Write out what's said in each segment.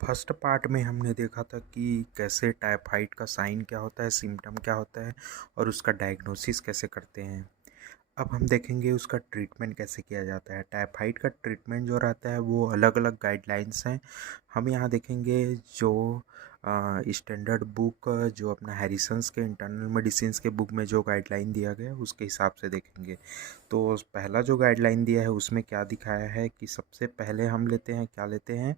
First part में हमने देखा था कि कैसे टाइफाइड का साइन क्या होता है, सिम्टम क्या होता है और उसका डायग्नोसिस कैसे करते हैं। अब हम देखेंगे उसका ट्रीटमेंट कैसे किया जाता है। टाइफाइड का ट्रीटमेंट जो रहता है वो अलग अलग गाइडलाइंस हैं। हम यहाँ देखेंगे जो स्टैंडर्ड बुक जो अपना हैरिसन्स के इंटरनल मेडिसिन्स के बुक में जो गाइडलाइन दिया गया है उसके हिसाब से देखेंगे। तो पहला जो गाइडलाइन दिया है उसमें क्या दिखाया है कि सबसे पहले हम लेते हैं, क्या लेते हैं,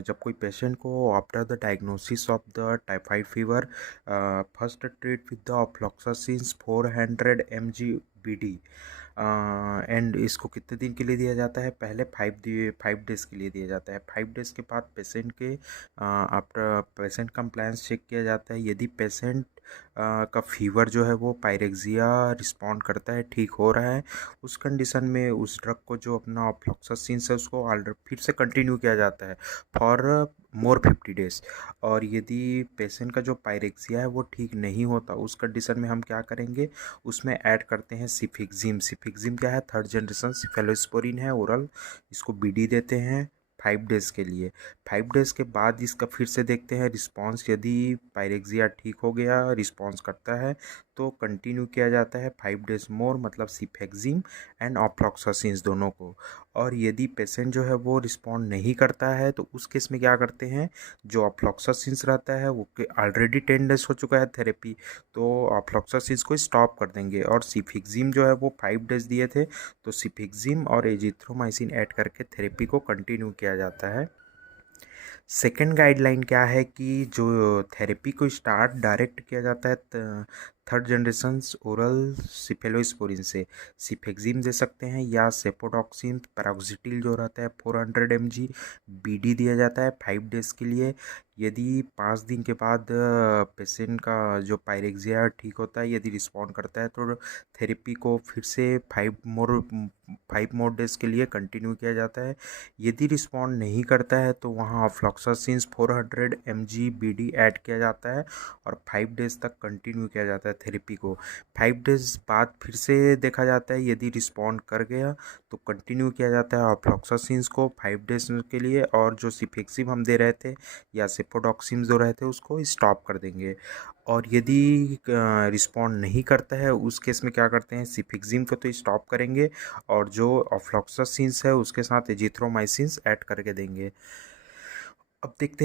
जब कोई पेशेंट को after the diagnosis of the typhoid fever first treat with the ofloxacin 400 mg BD and इसको कितने दिन के लिए दिया जाता है, पहले 5 डेज़ के लिए दिया जाता है। 5 डेज़ के बाद पेशेंट के आफ्टर पेशेंट कंप्लायंस चेक किया जाता है। यदि पेशेंट का फीवर जो है वो पायरेक्सिया रिस्पॉन्ड करता है, ठीक हो रहा है, उस कंडीशन में उस ड्रग को जो अपना ऑफ्लॉक्सासिन है उसको ऑलरेडी फिर से कंटिन्यू किया जाता है फॉर मोर 50 डेज़। और यदि पेशेंट का जो पायरेक्सिया है वो ठीक नहीं होता, उस कंडीशन में हम क्या करेंगे, उसमें ऐड करते हैं सिफिक्जिम। सिफिक्जिम क्या है, थर्ड जनरेशन सिफेलोस्पोरिन है, ओरल, इसको BD देते हैं 5 डेज़ के लिए। 5 डेज़ के बाद इसका फिर से देखते हैं रिस्पॉन्स। यदि पायरेक्सिया ठीक हो गया, रिस्पॉन्स करता है, तो कंटिन्यू किया जाता है 5 डेज़ मोर, मतलब सिफेक्जिम एंड ऑफ्लॉक्सासिन दोनों को। और यदि पेशेंट जो है वो रिस्पॉन्ड नहीं करता है तो उस केस में क्या करते हैं, जो ऑफ्लॉक्सासिन रहता है वो ऑलरेडी 10 डेज़ हो चुका है थेरेपी, तो ऑफ्लॉक्सासिन को स्टॉप कर देंगे। और सिफिक्जिम जो है वो 5 डेज़ दिए थे, तो सिफिक्जिम और एजिथ्रोमाइसिन ऐड करके थेरेपी को कंटिन्यू किया जाता है। सेकेंड गाइडलाइन क्या है कि जो थेरेपी को स्टार्ट डायरेक्ट किया जाता है थर्ड जनरेशन ओरल सिफेलोस्पोरिन से। सिफेक्जिम दे सकते हैं या सेपोडॉक्सिन पैराक्सिटिल जो रहता है 400 mg BD दिया जाता है 5 डेज़ के लिए। यदि 5 दिन के बाद पेशेंट का जो पायरेक्सिया ठीक होता है, यदि रिस्पॉन्ड करता है, तो थेरेपी को फिर से 5 मोर डेज़ के लिए कंटिन्यू किया जाता है। यदि रिस्पॉन्ड नहीं करता है तो वहाँ ऑफ्लॉक्सासिन 400 mg BD ऐड किया जाता है और 5 डेज़ तक कंटिन्यू किया जाता है थेरेपी को। 5 डेज़ बाद फिर से देखा जाता है, यदि रिस्पॉन्ड कर गया तो कंटिन्यू किया जाता है ऑफ्लॉक्सासिन को 5 डेज़ के लिए, और जो सिफेक्सिम हम दे रहे थे या सेफोडॉक्सिन जो रहे थे उसको स्टॉप कर देंगे। और यदि रिस्पॉन्ड नहीं करता है उस केस में क्या करते हैं, सिफेक्सिम को तो स्टॉप करेंगे और जो ऑफ्लॉक्सासिन है उसके साथ एजिथ्रोमाइसिन ऐड करके देंगे। अब देखते हैं